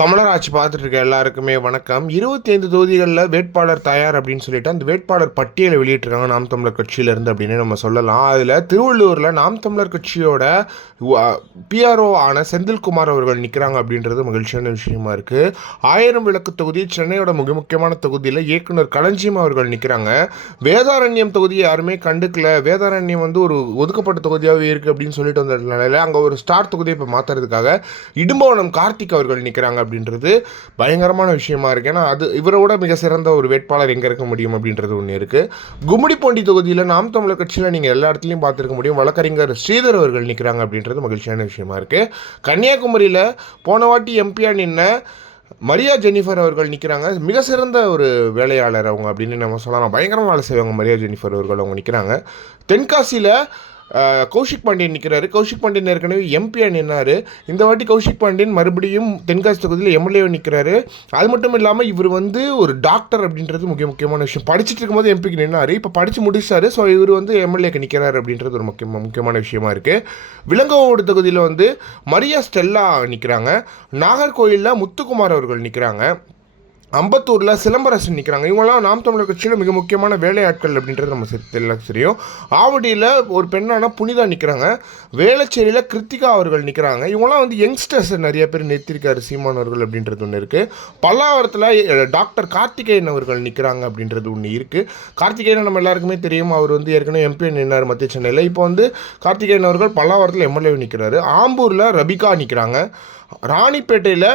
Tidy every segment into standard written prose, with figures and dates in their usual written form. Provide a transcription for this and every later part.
தமிழர் ஆட்சி பார்த்துட்டு இருக்க எல்லாருக்குமே வணக்கம். 25 தொகுதிகளில் வேட்பாளர் தயார் அப்படின்னு சொல்லிட்டு அந்த வேட்பாளர் பட்டியலை வெளியிட்டிருக்காங்க நாம் தமிழர் கட்சியிலேருந்து அப்படின்னு நம்ம சொல்லலாம். அதில் திருவள்ளூரில் நாம் தமிழர் கட்சியோட பிஆர்ஓ ஆன செந்தில்குமார் அவர்கள் நிற்கிறாங்க அப்படின்றது மகிழ்ச்சியான விஷயமா இருக்குது. 1000 விளக்கு தொகுதி சென்னையோட மிக முக்கியமான தொகுதியில் இயக்குனர் களஞ்சியம் அவர்கள் நிற்கிறாங்க. வேதாரண்யம் தொகுதியை யாருமே கண்டுக்கல, வேதாரண்யம் வந்து ஒரு ஒதுக்கப்பட்ட தொகுதியாகவே இருக்குது அப்படின்னு சொல்லிட்டு வந்த நிலையில் அங்கே ஒரு ஸ்டார் தொகுதியை இப்போ மாற்றுறதுக்காக இடும்பவனம் கார்த்திக் அவர்கள் நிற்கிறாங்க அப்படின்றது பயங்கரமான விஷயமா இருக்கு. ஏன்னா அது இவரோட மிக சிறந்த ஒரு வேட்பாளர் எங்கே இருக்க முடியும் அப்படின்றது ஒன்று இருக்குது. கும்மிடிப்பூண்டி தொகுதியில் நாம் தமிழர் கட்சியில் நீங்கள் எல்லா இடத்துலையும் பார்த்துருக்க முடியும், வழக்கறிஞர் ஸ்ரீதர் அவர்கள் நிற்கிறாங்க அப்படின்றது மகிழ்ச்சியான விஷயமா இருக்குது. கன்னியாகுமரியில் போன வாட்டி எம்பியா நின்ன மரியா ஜெனிஃபர் அவர்கள் நிற்கிறாங்க. மிக சிறந்த ஒரு வேலையாளர் அவங்க அப்படின்னு நம்ம சொல்லலாம். பயங்கரமாக வேலை செய்வாங்க மரியா ஜெனிஃபர் அவர்கள், அவங்க நிற்கிறாங்க. தென்காசியில் கௌஷிக் பாண்டியன் நிற்கிறாரு. கௌஷிக் பாண்டியன் ஏற்கனவே எம்பியாக நின்னார். இந்த வாட்டி கௌஷிக் பாண்டியன் மறுபடியும் தென்காசி தொகுதியில் எம்எல்ஏ நிற்கிறாரு. அது மட்டும் இல்லாமல் இவர் வந்து ஒரு டாக்டர் அப்படின்றது முக்கியமான விஷயம். படிச்சுட்டு இருக்கும்போது எம்பிக்கு நின்னார், இப்போ படித்து முடிச்சாரு. ஸோ இவர் வந்து எம்எல்ஏக்கு நிற்கிறாரு அப்படின்றது ஒரு முக்கியமான விஷயமா இருக்குது. விலங்கோடு தொகுதியில் வந்து மரியா ஸ்டெல்லா நிற்கிறாங்க. நாகர்கோயிலில் முத்துக்குமார் அவர்கள் நிற்கிறாங்க. அம்பத்தூரில் சிலம்பரசன் நிற்கிறாங்க. இவங்களாம் நாம் தமிழர் கட்சியில் மிக முக்கியமான வேலையாட்கள் அப்படின்றது நம்ம எல்லாருக்கும் தெரியும். ஆவடியில் ஒரு பெண்ணான புனிதா நிற்கிறாங்க. வேளச்சேரியில் கிருத்திகா அவர்கள் நிற்கிறாங்க. இவங்களாம் வந்து யங்ஸ்டர்ஸ் நிறைய பேர் நிறுத்திருக்காரு சீமான் அவர்கள் அப்படின்றது ஒன்று இருக்குது. பல்லாவரத்தில் டாக்டர் கார்த்திகேயன் அவர்கள் நிற்கிறாங்க அப்படின்றது ஒன்று இருக்குது. கார்த்திகேயன் நம்ம எல்லாருக்குமே தெரியும், அவர் வந்து ஏற்கனவே எம்பி நின்னார் மத்திய சென்னையில். இப்போ வந்து கார்த்திகேயன் அவர்கள் பல்லாவரத்தில் எம்எல்ஏ நிற்கிறாரு. ஆம்பூரில் ரபிகா நிற்கிறாங்க. ராணிப்பேட்டையில்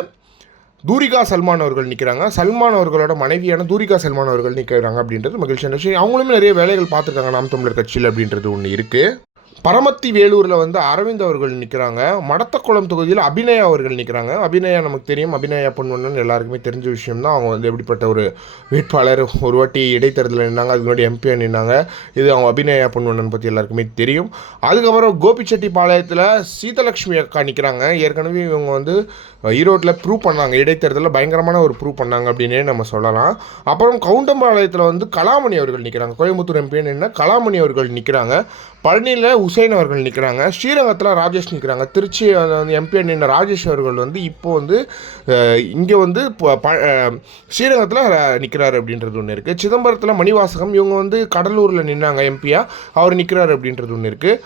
தூரிகா சல்மான் அவர்கள் நிற்கிறாங்க. சல்மான் அவர்களோட மனைவியான தூரிகா சல்மான் அவர்கள் நிற்கிறாங்க அப்படின்றது மகிழ்ச்சியான விஷயம். அவங்களுமே நிறைய வேலைகள் பார்த்துருக்காங்க நாம் தமிழர் கட்சியில் அப்படின்றது ஒன்று இருக்குது. பரமத்தி வேலூரில் வந்து அரவிந்த் அவர்கள் நிற்கிறாங்க. மடத்தக்குளம் தொகுதியில் அபிநயா அவர்கள் நிற்கிறாங்க. அபிநயா நமக்கு தெரியும், அபிநயா பொன்வண்ணன் எல்லாருக்குமே தெரிஞ்ச விஷயம் தான். அவங்க வந்து எப்படிப்பட்ட ஒரு வேட்பாளர், ஒரு வாட்டி இடைத்தேர்தலில் நின்னாங்க, அதுக்கு முன்னாடி எம்பியாக நின்னாங்க. இது அவங்க அபிநயா பொன்வண்ணன் பற்றி எல்லாருக்குமே தெரியும். அதுக்கப்புறம் கோபிச்செட்டிப்பாளையத்தில் சீதலட்சுமி அக்கா நிற்கிறாங்க. ஏற்கனவே இவங்க வந்து ஈரோட்டில் ப்ரூவ் பண்ணாங்க, இடைத்தேர்தலில் பயங்கரமான ஒரு ப்ரூவ் பண்ணாங்க அப்படின்னே நம்ம சொல்லலாம். அப்புறம் கவுண்டம்பாளையத்தில் வந்து கலாமணி அவர்கள் நிற்கிறாங்க. கோயம்புத்தூர் எம்பி நின்னா கலாமணி அவர்கள் நிற்கிறாங்க. பழனியில் உசைன் அவர்கள் நிற்கிறாங்க. ஸ்ரீரங்கத்தில் ராஜேஷ் நிற்கிறாங்க. திருச்சி எம்பி நின்ன ராஜேஷ் அவர்கள் வந்து இப்போது வந்து இங்கே வந்து ஸ்ரீரங்கத்தில் நிற்கிறாரு அப்படின்றது ஒன்று இருக்குது. சிதம்பரத்தில் மணிவாசகம், இவங்க வந்து கடலூரில் நின்னாங்க எம்பியாக, அவர் நிற்கிறாரு அப்படின்றது ஒன்று இருக்குது.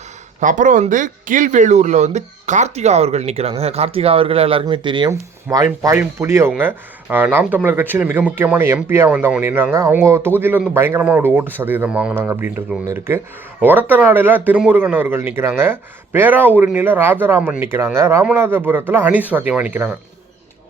அப்புறம் வந்து கீழ்வேலூரில் வந்து கார்த்திகா அவர்கள் நிற்கிறாங்க. கார்த்திகா அவர்கள் எல்லாருக்குமே தெரியும், பாயும் புலி. அவங்க நாம் தமிழர் கட்சியில் மிக முக்கியமான எம்பியாக வந்து அவங்க நின்னாங்க. அவங்க தொகுதியில் வந்து பயங்கரமாக ஒரு ஓட்டு சதவீதம் வாங்கினாங்க அப்படின்றது ஒன்று இருக்குது. ஒரத்தநாடில் திருமுருகன் அவர்கள் நிற்கிறாங்க. பேராவூரணியில் ராஜராமன் நிற்கிறாங்க. ராமநாதபுரத்தில் அனீஸ் ஃபாத்திமா நிற்கிறாங்க.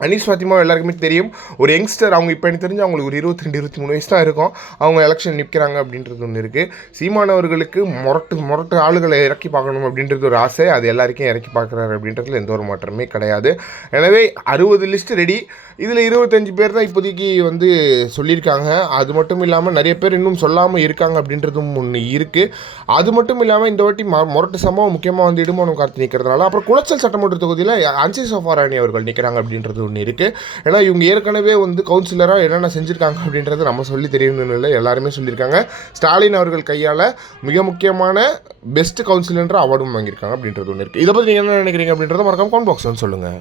அனீஸ் ஃபாத்திமா எல்லாருக்குமே தெரியும், ஒரு யங்ஸ்டர். அவங்க இப்போ எனக்கு தெரிஞ்சு அவங்களுக்கு ஒரு 22-23 வயசு தான் இருக்கும். அவங்க எலெக்ஷன் நிற்கிறாங்க அப்படின்றது ஒன்று இருக்குது. சீமானவர்களுக்கு முரட்டு ஆளுகளை இறக்கி பார்க்கணும் அப்படின்றது ஒரு ஆசை. அது எல்லாருக்கும் இறக்கி பார்க்குறாரு அப்படின்றதுல எந்த ஒரு மாற்றமே கிடையாது. எனவே 60 லிஸ்ட்டு ரெடி. இதில் 25 பேர் தான் இப்போதைக்கு வந்து சொல்லியிருக்காங்க. அது மட்டும் இல்லாமல் நிறைய பேர் இன்னும் சொல்லாமல் இருக்காங்க அப்படின்றதும் ஒன்று இருக்குது. அது மட்டும் இல்லாமல் இந்த வாட்டி முரட்டு சம்பவம் முக்கியமாக வந்து இடும்பவனம் கார்த்தி நிற்கிறதுனால அப்புறம் குளச்சல் சட்டமன்ற தொகுதியில் அன்சி சஃபாராணி அவர்கள் நிற்கிறாங்க அப்படின்றது ஒன்று இருக்குது. ஏன்னா இவங்க ஏற்கனவே வந்து கவுன்சிலராக என்னென்ன செஞ்சுருக்காங்க அப்படின்றது நம்ம சொல்லி தெரியணும்னு இல்லை, எல்லாருமே சொல்லியிருக்காங்க. ஸ்டாலின் அவர்கள் கையால் மிக முக்கியமான பெஸ்ட் கவுன்சிலர் அவார்டும் வாங்கியிருக்காங்க அப்படின்றது ஒன்று இருக்குது. இதை பற்றி நீங்கள் என்ன நினைக்கிறீங்க அப்படின்றத மறக்காம கமெண்ட் பாக்ஸ் வந்து சொல்லுங்கள்.